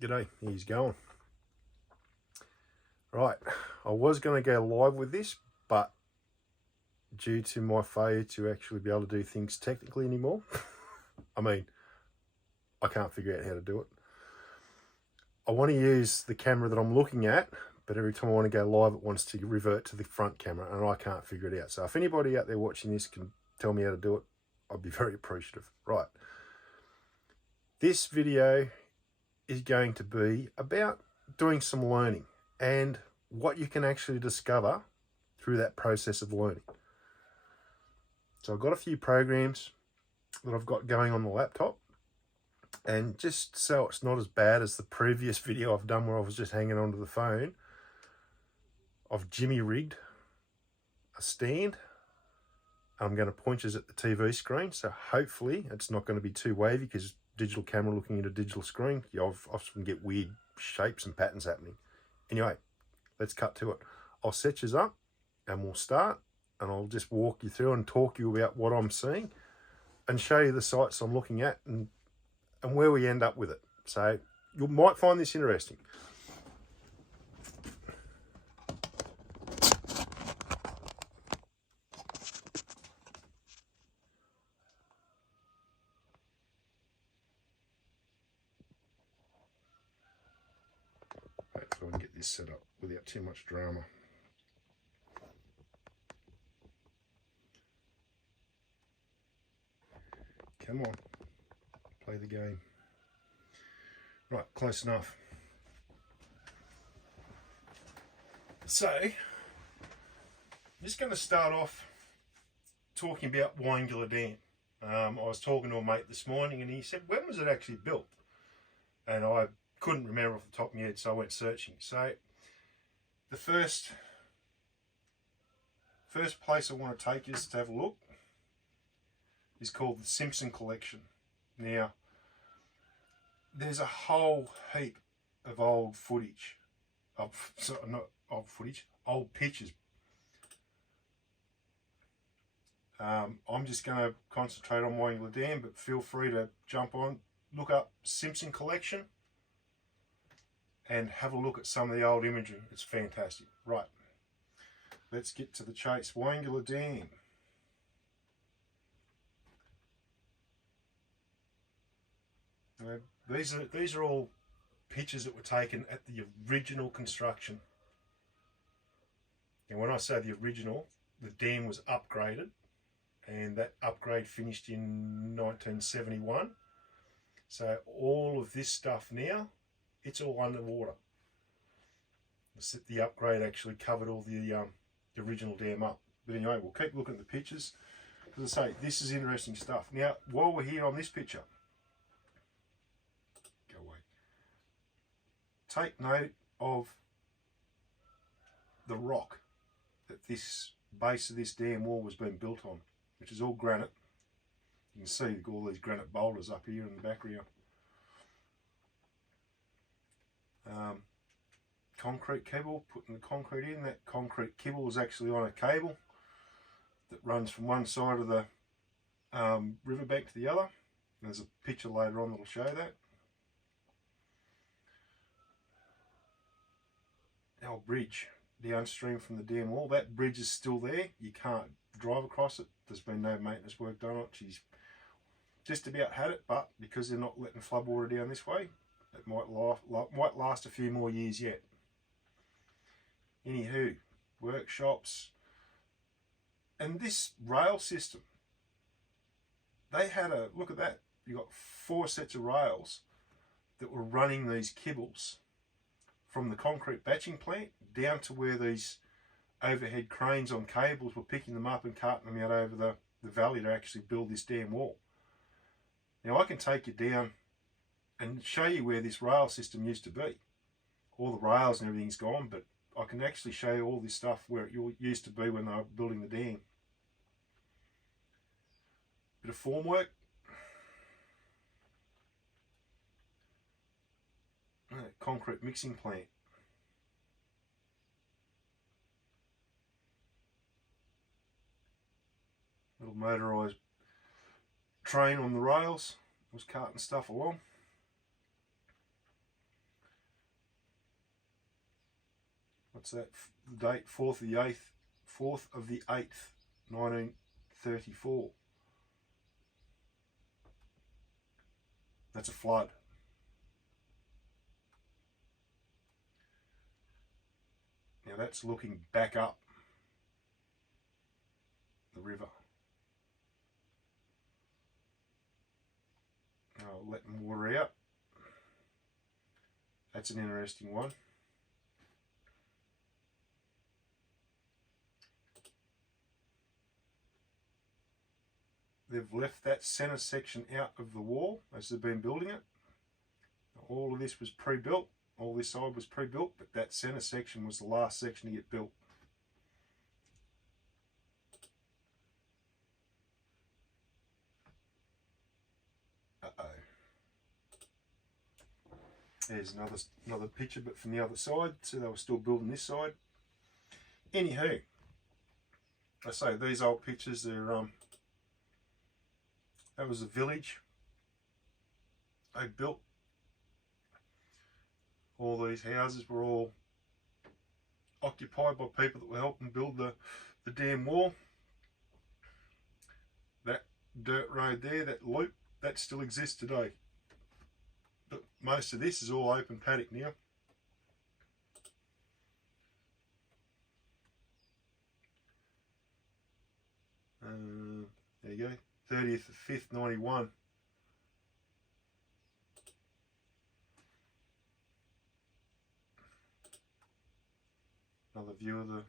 G'day, he's going. Right, I was going to go live with this, but due to my failure to actually be able to do things technically anymore, I mean, I can't figure out how to do it. I want to use the camera that I'm looking at, but every time I want to go live, it wants to revert to the front camera, and I can't figure it out. So if anybody out there watching this can tell me how to do it, I'd be very appreciative. Right. This video is going to be about doing some learning and what you can actually discover through that process of learning. So I've got a few programs that I've got going on the laptop, and just so it's not as bad as the previous video I've done where I was just hanging onto the phone, I've jimmy rigged a stand. I'm going to point us at the TV screen, so hopefully it's not going to be too wavy, because digital camera looking at a digital screen, you often get weird shapes and patterns happening. Anyway, let's cut to it. I'll set you up and we'll start, and I'll just walk you through and talk you about what I'm seeing and show you the sites I'm looking at and where we end up with it. So you might find this interesting. Hopefully I can get this set up without too much drama. Come on, play the game. Right, close enough. So, I'm just going to start off talking about Wyangala Dam. I was talking to a mate this morning and he said, when was it actually built? And I couldn't remember off the top of my head, so I went searching. So, the first place I want to take you to have a look is called the Simpson Collection. Now, there's a whole heap of old footage, old pictures. I'm just going to concentrate on Wyangala Dam, but feel free to jump on, look up Simpson Collection, and have a look at some of the old imagery. It's fantastic. Right, let's get to the chase. Wyangala Dam. These are all pictures that were taken at the original construction. And when I say the original, the dam was upgraded, and that upgrade finished in 1971. So all of this stuff now, it's all underwater. The upgrade actually covered all the original dam up. But anyway, we'll keep looking at the pictures. As I say, this is interesting stuff. Now, while we're here on this picture, take note of the rock that this base of this dam wall was being built on, which is all granite. You can see all these granite boulders up here in the background. Concrete kibble, putting the concrete in. That concrete kibble is actually on a cable that runs from one side of the riverbank to the other. There's a picture later on that will show that. Our bridge downstream from the dam wall, that bridge is still there. You can't drive across it. There's been no maintenance work done on it. She's just about had it, but because they're not letting floodwater down this way, it might last a few more years yet. Anywho, workshops, and this rail system, they had a look at that. You got 4 sets of rails that were running these kibbles from the concrete batching plant down to where these overhead cranes on cables were picking them up and carting them out over the valley to actually build this dam wall. Now I can take you down and show you where this rail system used to be. All the rails and everything's gone, but I can actually show you all this stuff where it used to be when they were building the dam. Bit of formwork. Concrete mixing plant. Little motorised train on the rails was carting stuff along. what's that? The date 4th of the 8th, 1934. That's a flood. Now that's looking back up the river. I'll let water out. That's an interesting one. They've left that centre section out of the wall as they've been building it. All of this was pre-built. All this side was pre-built, but that centre section was the last section to get built. Uh-oh. There's another picture, but from the other side. So they were still building this side. Anywho, I say these old pictures, they're that was a village they built. All these houses were all occupied by people that were helping build the dam wall. That dirt road there, that loop, that still exists today. But most of this is all open paddock now. There you go, 30th of 5th, 91. Another view of the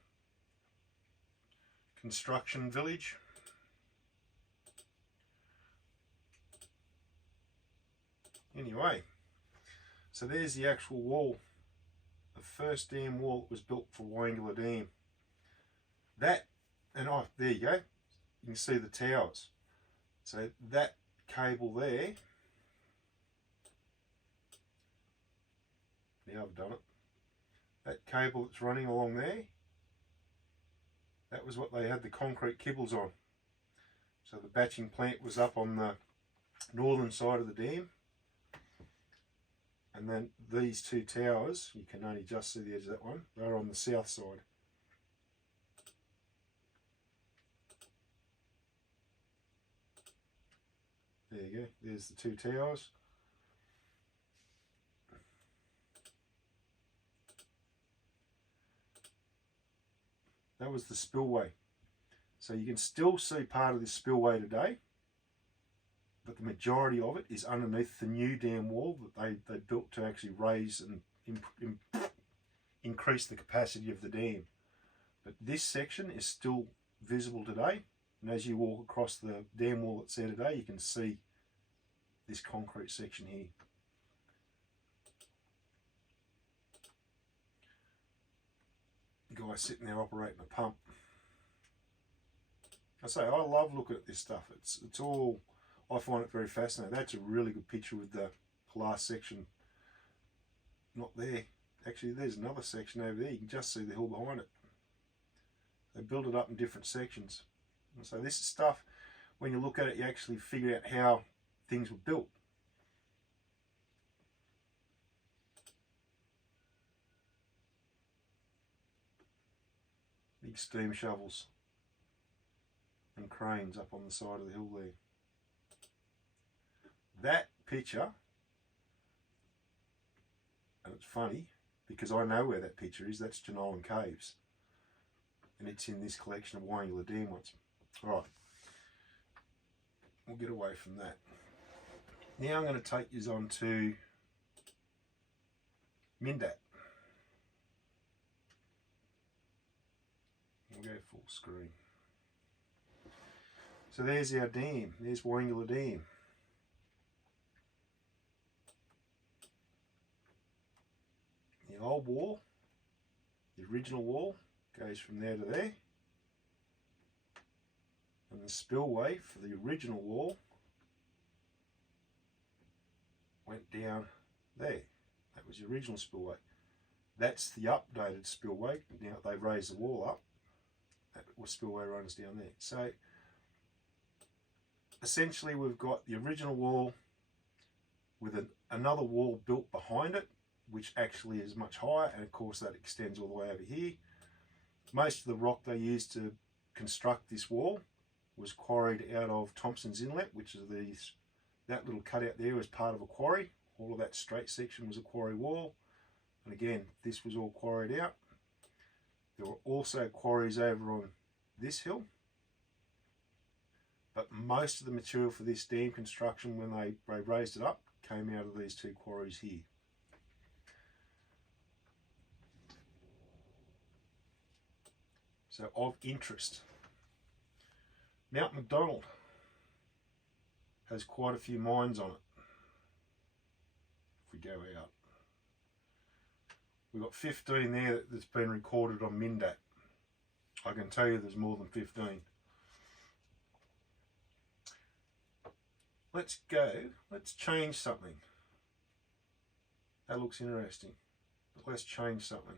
construction village. Anyway, so there's the actual wall, the first dam wall that was built for Wyangala Dam. That, and oh, there you go, you can see the towers. So that cable there, now I've done it, that cable that's running along there, that was what they had the concrete kibbles on. So the batching plant was up on the northern side of the dam, and then these two towers, you can only just see the edge of that one, they're on the south side. There you go, there's the two towers. That was the spillway. So you can still see part of this spillway today, but the majority of it is underneath the new dam wall that they built to actually raise and increase the capacity of the dam. But this section is still visible today, and as you walk across the dam wall that's there today, you can see this concrete section here. Guy sitting there operating a pump. I say I love looking at this stuff. It's all, I find it very fascinating. That's a really good picture with the last section not there. Actually, there's another section over there. You can just see the hill behind it. They built it up in different sections. And so this is stuff, when you look at it, you actually figure out how things were built. Big steam shovels and cranes up on the side of the hill there. That picture, and it's funny because I know where that picture is, that's Geological Caves, and it's in this collection of Wyangala Dam ones. Alright, we'll get away from that. Now I'm going to take you on to Mindat. We'll go full screen. So there's our dam, there's Wyangala Dam. The old wall, the original wall, goes from there to there. And the spillway for the original wall went down there. That was the original spillway. That's the updated spillway. Now they've raised the wall up. That spillway runs down there. So essentially we've got the original wall with another wall built behind it. which actually is much higher, and of course that extends all the way over here. Most of the rock they used to construct this wall was quarried out of Thompson's Inlet, which is that little cutout there was part of a quarry. All of that straight section was a quarry wall, and again this was all quarried out. There were also quarries over on this hill, but most of the material for this dam construction, when they raised it up, came out of these two quarries here. So of interest, Mount McDonald has quite a few mines on it. If we go out, we've got 15 there that's been recorded on Mindat. I can tell you there's more than 15. Let's change something. That looks interesting, but let's change something.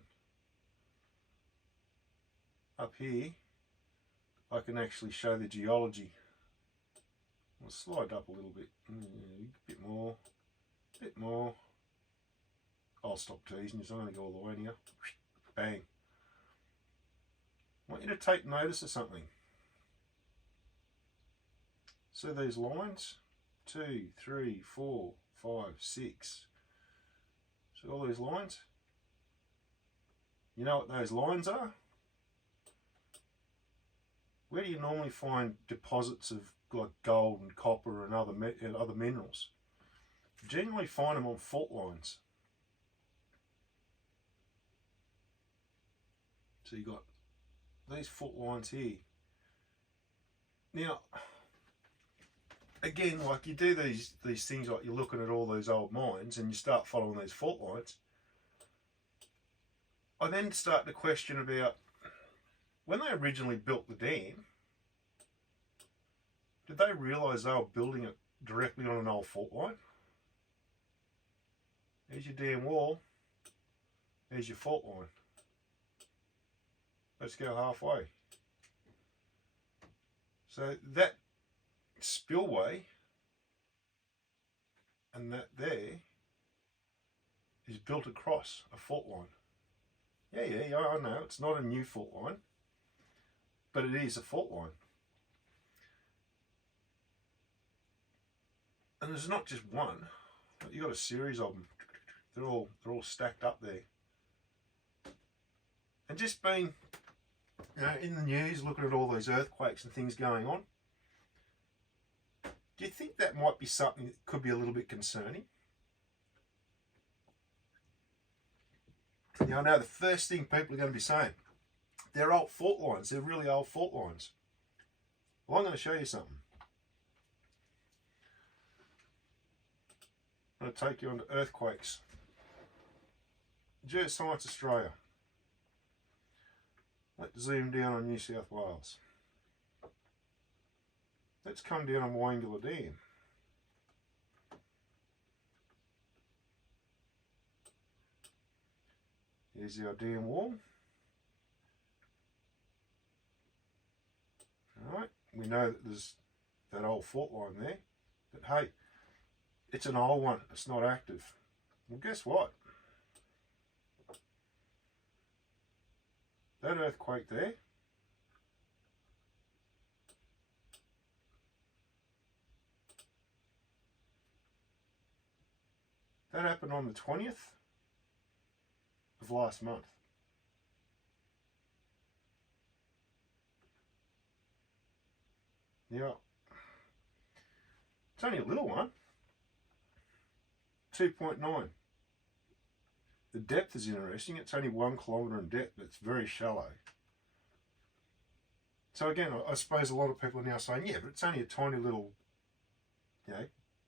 Up here, I can actually show the geology. I'll slide up a little bit, a bit more. I'll stop teasing you, so I'm going to go all the way now. Bang. I want you to take notice of something. See these lines? 2, 3, 4, 5, 6. See all these lines? You know what those lines are? Where do you normally find deposits of like gold and copper and other minerals? You generally find them on fault lines. So you got these fault lines here. Now, again, like you do these things, like you're looking at all these old mines and you start following these fault lines. I then start to question about, when they originally built the dam, did they realise they were building it directly on an old fault line? There's your dam wall, there's your fault line. Let's go halfway. So that spillway and that there is built across a fault line. Yeah, I know, it's not a new fault line, but it is a fault line. And there's not just one, you've got a series of them. They're all stacked up there. And just being, in the news, looking at all those earthquakes and things going on, do you think that might be something that could be a little bit concerning? Now, I know the first thing people are going to be saying, they're old fault lines, they're really old fault lines. Well, I'm going to show you something. I'm going to take you on to earthquakes. Geoscience Australia. Let's zoom down on New South Wales. Let's come down on Wyangala Dam. Here's our dam wall. Alright, we know that there's that old fault line there, but hey, it's an old one, it's not active. Well, guess what? That earthquake there, that happened on the 20th of last month. Now, it's only a little one, 2.9. The depth is interesting, it's only 1 kilometre in depth, but it's very shallow. So again, I suppose a lot of people are now saying, yeah, but it's only a tiny little,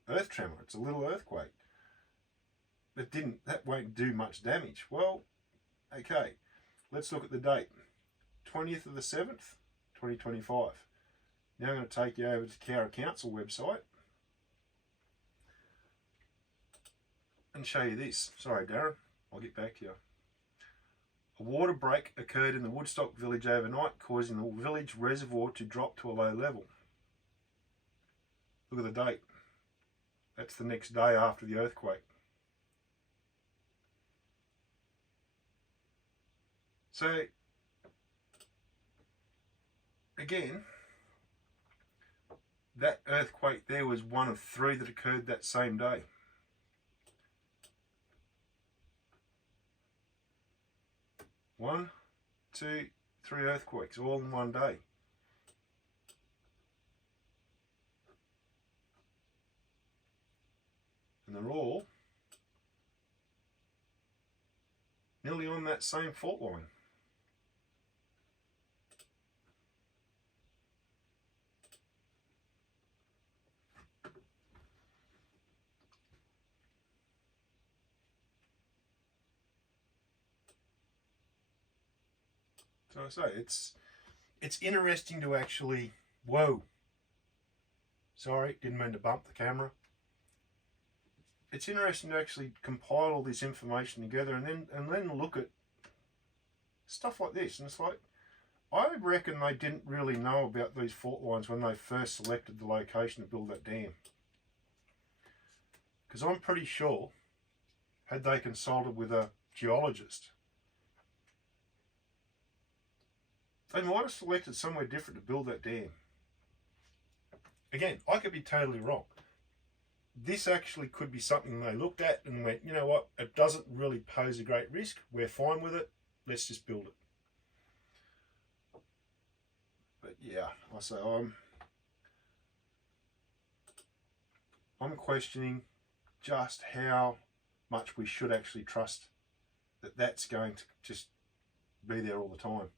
earth tremor, it's a little earthquake. That won't do much damage. Well, okay, let's look at the date. 20th of the 7th, 2025. Now I'm going to take you over to Cowra Council website and show you this. Sorry, Darren, I'll get back to you. A water break occurred in the Woodstock village overnight, causing the village reservoir to drop to a low level. Look at the date. That's the next day after the earthquake. So again, that earthquake there was one of 3 that occurred that same day. One, 2, 3 earthquakes all in one day. And they're all nearly on that same fault line. So I say it's interesting to actually, whoa, sorry, didn't mean to bump the camera. It's interesting to actually compile all this information together and then look at stuff like this. And it's like, I reckon they didn't really know about these fault lines when they first selected the location to build that dam. Because I'm pretty sure, had they consulted with a geologist, they might have selected somewhere different to build that dam. Again, I could be totally wrong. This actually could be something they looked at and went, you know what, it doesn't really pose a great risk. We're fine with it. Let's just build it. But yeah, I say I'm questioning just how much we should actually trust that that's going to just be there all the time.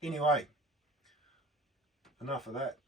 Anyway, enough of that.